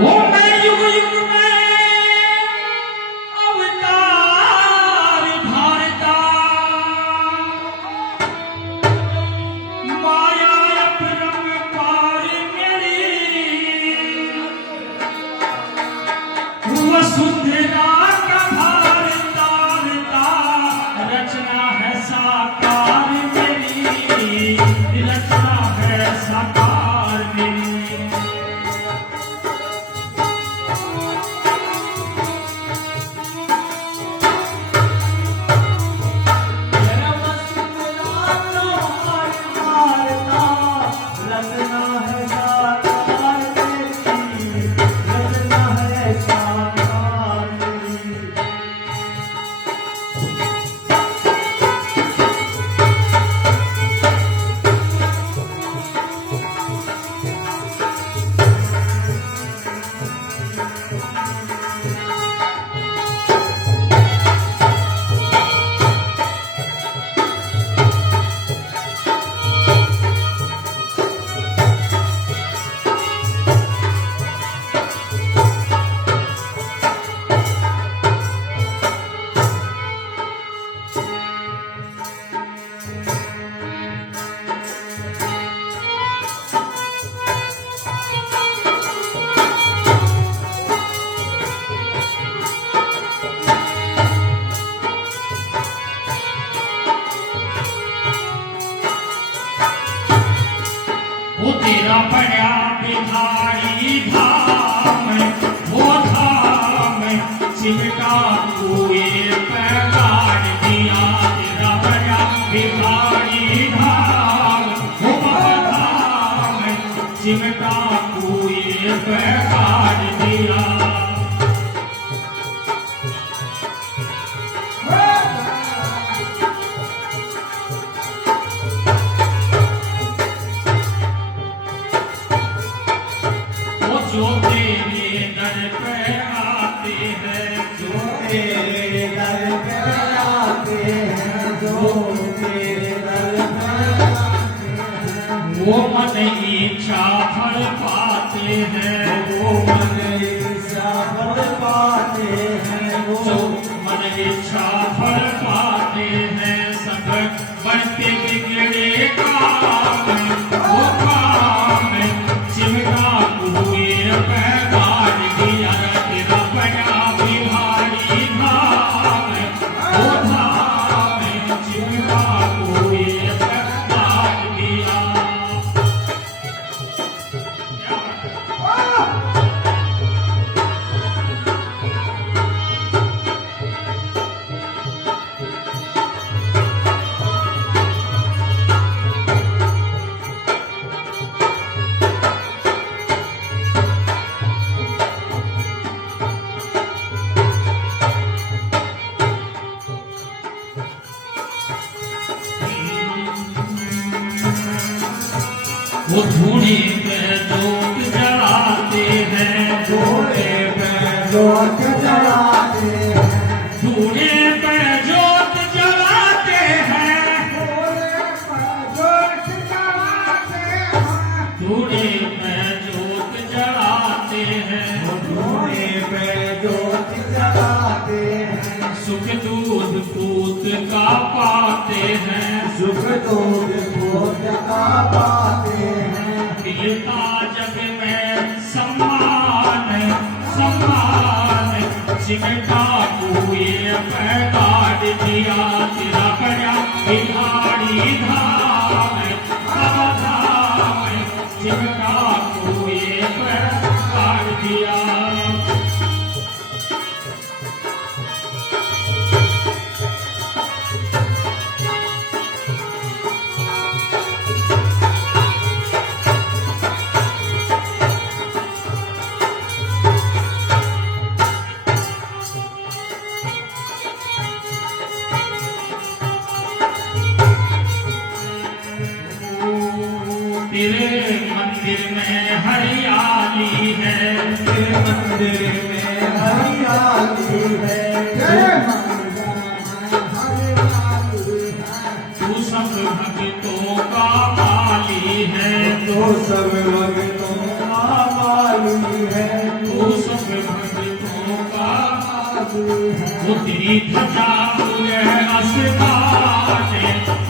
वो मैं युग युग में अवतार धारता, माया अपरंपार मेरी, वसुंधरा का भार तारता, रचना है साकार मेरी, रचना है साकार मेरी। वो तेरा बड़ा बिहारी धाम, वो धाम चिमटा कुए पैगाड़ दिया। तेरा बड़ा बिहारी धाम, वो धाम चिमटा कुए पैगाड़ दिया। जो तेरे दर पे आते हैं, जो तेरे दर पे आते हैं, जो तेरे दर पे आते हैं, वो मन इच्छा फल पाते हैं, वो मन इच्छा फल पाते हैं, वो मन इच्छा फल पाते हैं। सब बढ़ते बिगड़े काम, वो काम चिमटा कुए पैगाड़ दिया। तेरा बड़ा बिहारी धाम, वो धाम चिमटा कुए पैगाड़ दिया। वो धूने पे जोत जलाते हैं, धूने पे जोत जलाते हैं, धूने पे जोत जलाते हैं, धूने पे जोत जलाते हैं, धूने पे जोत जलाते हैं। सुख दूध पूत का पाते हैं, सुख दूध पूत का पाते हैं। मिलता जग में सम्मान, सम्मान चिमटा कुए पैगाड़ दिया। तेरा बड़ा बिहारी धाम, धाम चिमटा कुए पैगाड़ दिया। तेरे मंदिर में हरियाली है, तेरे मंदिर में हरियाली है, तू सब भक्तों का माली है, तो सब भक्तों का माली है। ध्वजा उड़े आसमाने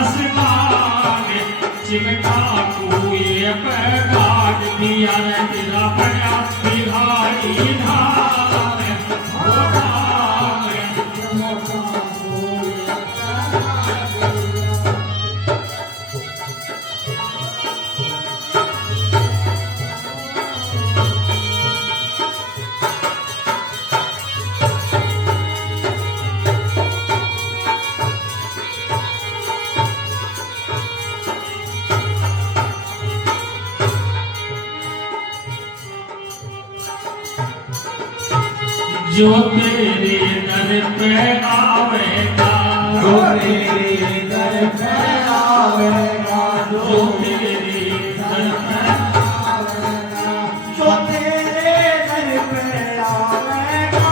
आसमाने चिमटा कुए पे काट दिया रे तेरा बड़ा बिहारी धाम ओ धाम जो तेरे दर पे आवेगा जो तेरे दर पे आवेगा जो तेरे दर पे जो तेरे दर पे आवेगा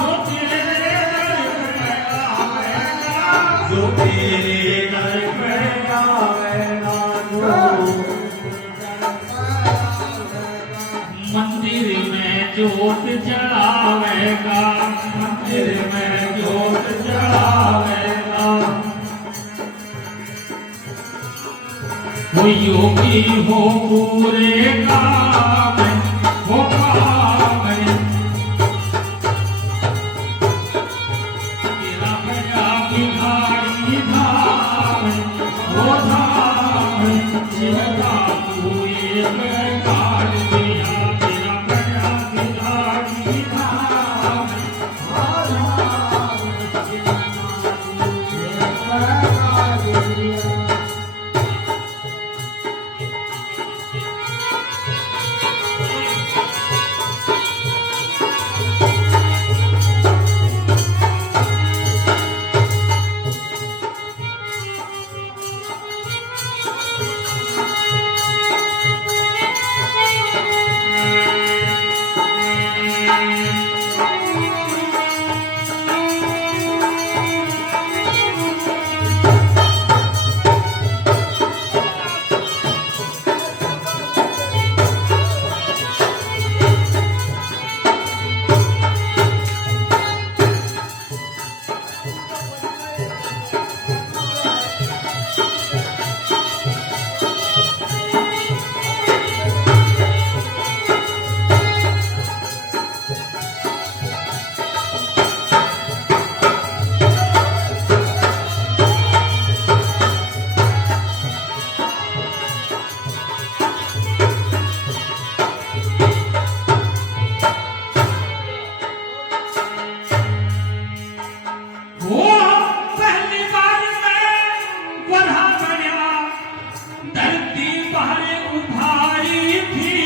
जो तेरे दर पे आवेगा जो तेरे दर पे आवेगा मंदिर में जोत जलावेगा मंदिर में जोत जलावेगा वो योगी हो पूरे काम हो काम तेरा बड़ा बिहारी धाम हो धाम चिमटा कुए पे काट दिया तेरा बड़ा बिहारी धाम वो पहली बार मैं बढ़ा गया धरती बाहर उभारी थी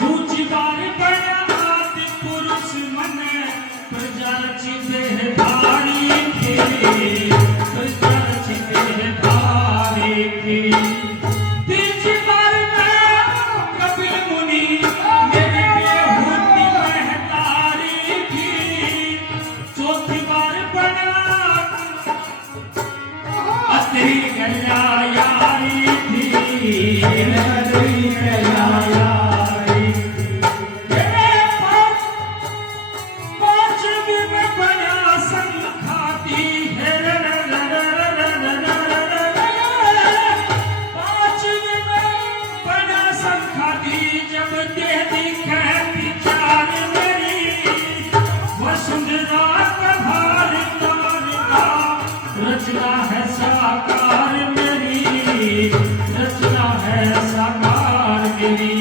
दूसरी बार बड़ा आदि पुरुष मन प्रजा रची देहधारी थी प्रजा रची देहधारी थी तीसरी बार मैं कपिल मुनि मेरे बेहुदी महतारी थी चौथी बार बना अतरी गया यारी थी अतरी गया यारी पांचवी में बना संखाती है पांचवी में बना संखाती जब दे दिखे चार मेरी वसुंधरा कभार का रचना है साकार मेरी रचना है साकार मेरी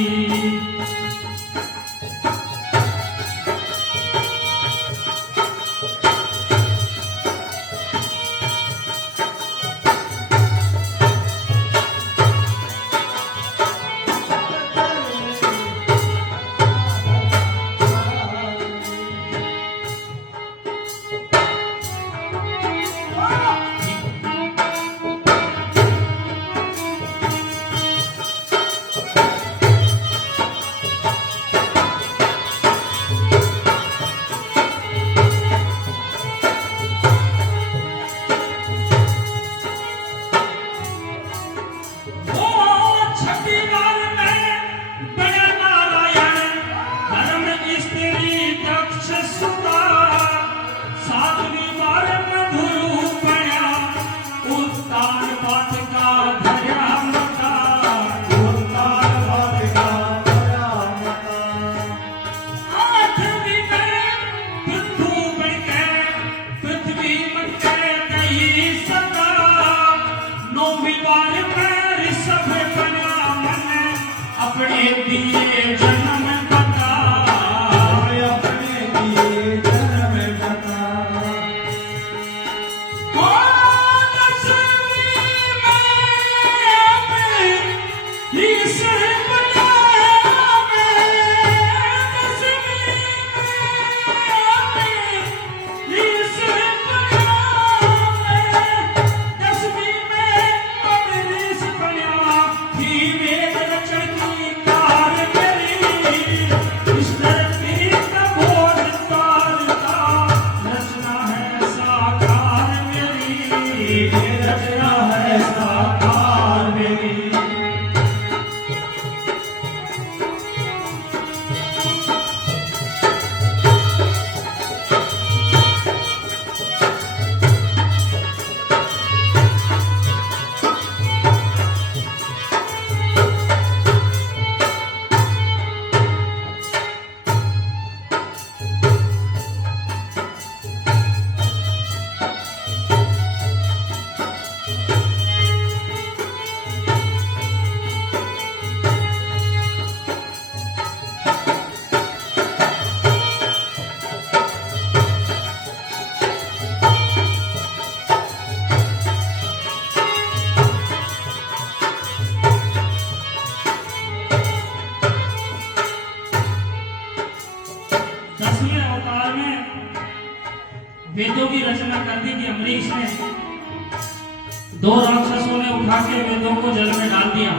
दिए जन्म बता अपने दिए जन्म बता रचना है साकार मेरी दसवें अवतार में वेदों की रचना कर दी थी अम्बरीश ने। दो राक्षसों ने उठा के वेदों को जल में डाल दिया,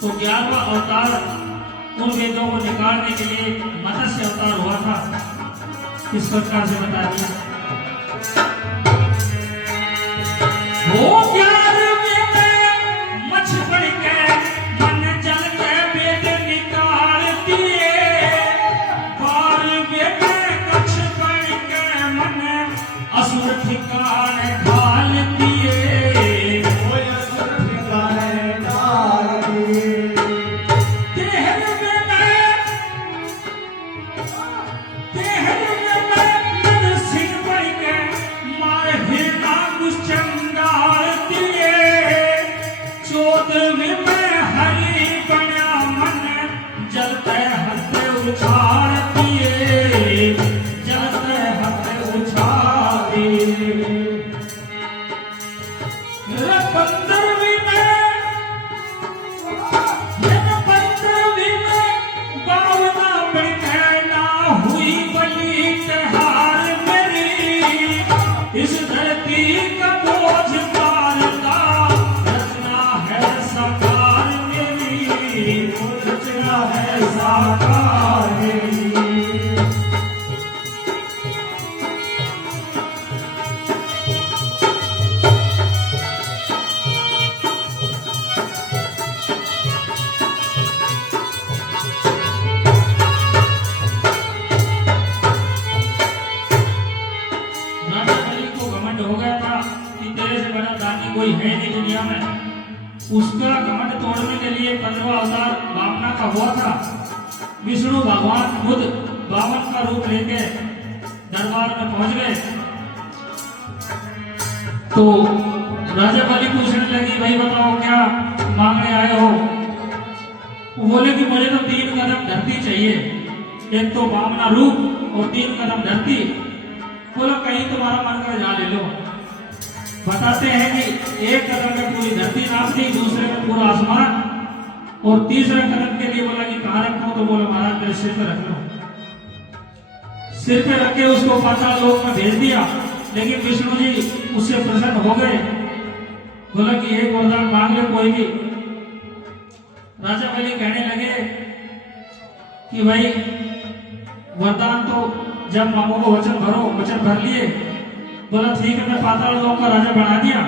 तो 11वां अवतार उन वेदों को निकालने के लिए मत्स्य अवतार हुआ था। इस प्रकार से बता दिया वो 11वें में मछ पड़ के मन जल के वेद निकाल दिए, 12वें में कछ पड़ के मन असुर ठिकाने ढाल दिए। कोई असुर ठिकाने डाल दिए 13वें में नरसिंह पड़ के मार हिरणा चंडाल दिए, 14वें में हरि बना मन जलते हथे उछाल दिए, जलते हथे उछाल दिए। 15वीं में बावना ना हुई बलि त्योहार मेरी, इस धरती का बोझ तारता रचना है साकार मेरी, रचना है साकार मेरी राजा बलि को घमंड हो गया था कि तेरे से बड़ा दानी कोई है नहीं दुनिया में। उसका घमंड तोड़ने के लिए 15वां अवतार वामना का हुआ था। विष्णु भगवान खुद वामन का रूप लेके दरबार में पहुंच गए, तो राजा बलि पूछने लगी भाई बताओ क्या मांगने आए हो। वो बोले कि मुझे तो 3 कदम धरती चाहिए, एक तो वामना रूप और 3 कदम धरती। बोला कहीं तुम्हारा मन का जा ले लो। बताते हैं कि एक कदम में पूरी धरती नाप दी, दूसरे में पूरा आसमान, और तीसरे कदम के लिए बोला कि कहाँ रखो, तो बोला महाराज मेरे सिर पे रख लो। सिर पे रख के उसको पाताल लोक में भेज दिया। लेकिन विष्णु जी उससे प्रसन्न हो गए, बोला कि एक वरदान मांग ले कोई भी। राजा बलि कहने लगे कि भाई वरदान तो जब मांगोगे वचन भरो, वचन भर लिए। बोला ठीक है मैं पाताल लोक का राजा बना दिया,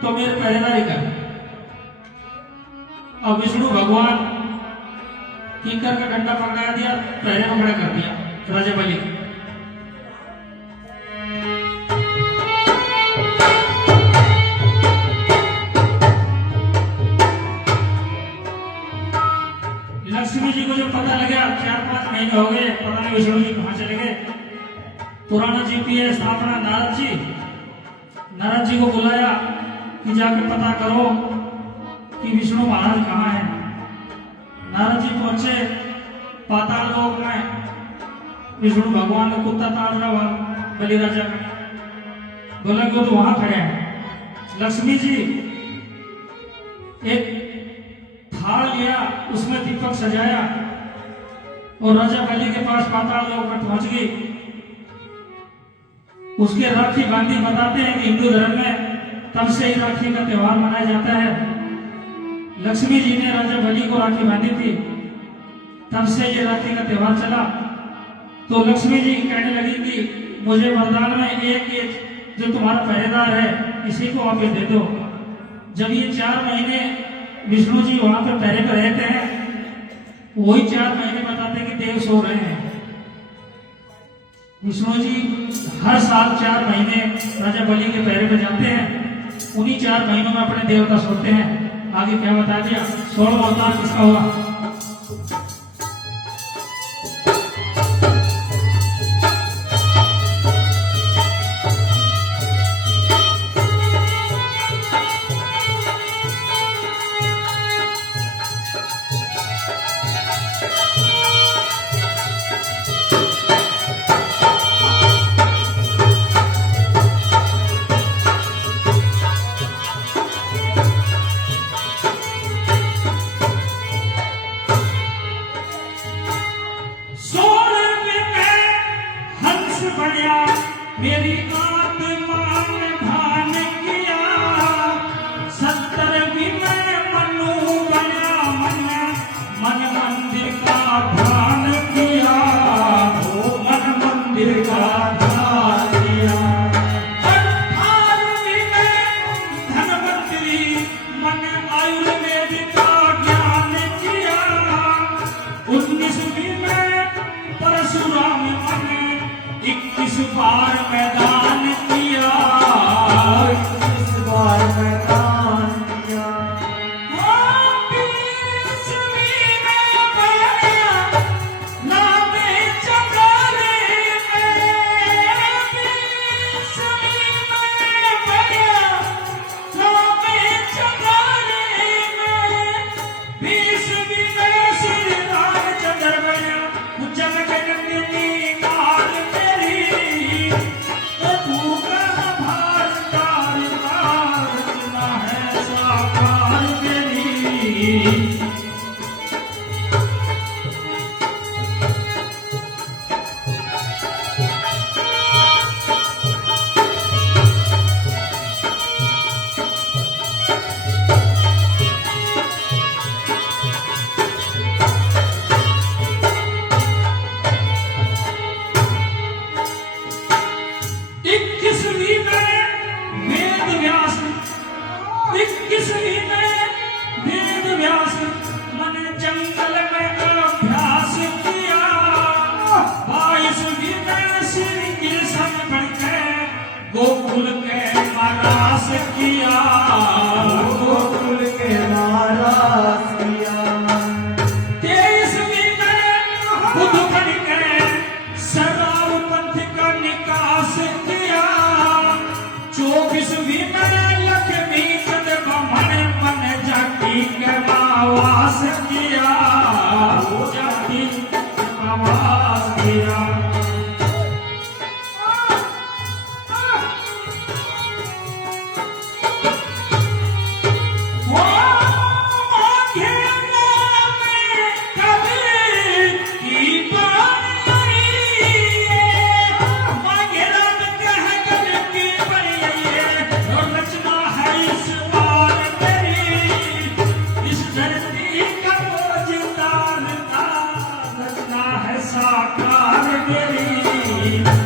तो मेरे पहरेदारी कर। अब विष्णु भगवान कीकर का डंडा पकड़ा दिया, पहरे में खड़ा कर दिया राजा बलि। लक्ष्मी जी को जब पता लगा 4-5 महीने हो गए, पता नहीं विष्णु जी कहाँ चले गए। पुराना जीपीएस अपना नारद जी को बुलाया कि जाकर पता करो कि विष्णु महाराज कहाँ हैं। नारद जी पहुंचे पाताल लोक में। विष्णु भगवान ने कुत्ता ताड़ रहा वहां बलि राजा का, बोला कि वो तो वहां खड़े हैं। लक्ष्मी जी एक थाल लिया, उसमें दीपक सजाया और राजा बलि के पास पाताल लोक में पहुंच गई। उसके राखी बांधी। बताते हैं कि हिंदू धर्म में तब से ही राखी का त्योहार मनाया जाता है। लक्ष्मी जी ने राजा बलि को राखी बांधी थी, तब से ये राखी का त्योहार चला। तो लक्ष्मी जी कहने लगी कि मुझे वरदान में एक ये जो तुम्हारा पहरेदार है इसी को वापस दे दो। जब ये 4 महीने विष्णु जी वहां पर पहरे पर रहते हैं, वही 4 महीने बताते हैं कि देव सो रहे हैं। विष्णु जी हर साल 4 महीने राजा बलि के पहरे पर जाते हैं, उन्हीं 4 महीनों में अपने देवता सोते हैं। आगे क्या बता दिया, 16वां अवतार किसका हुआ। मेरी आत्मा ने भान किया, 70वीं में मनु गया मन मंदिर का ध्यान किया, मन मंदिर का ध्यान किया। 18वीं में धनवंतरी मन आयुर्वेद का ज्ञान किया, 19वीं में परशुराम मन 21 बार मैदान किया, 21 बार मैदान किया। 20वीं में बया लावे चंगारे में, 20वीं में बया लावे चंगारे में, 20वीं में श्री रामचंद्र बया जनक नंदिनी काल मेरी, तू का भार तार रचना है साकार मेरी। मन जंगल में अभ्यास किया, 22वीं में श्री कृष्ण बनकर गोकुल के नारास किया, गोकुल के नारास किया। 23वीं में बुद्ध बनकर शराब पंथ का निकास किया, 24वीं में लक्ष्मी चंद ब्रह्मण मन जाति के आवास किया, जाति आवास किया। साकार मेरी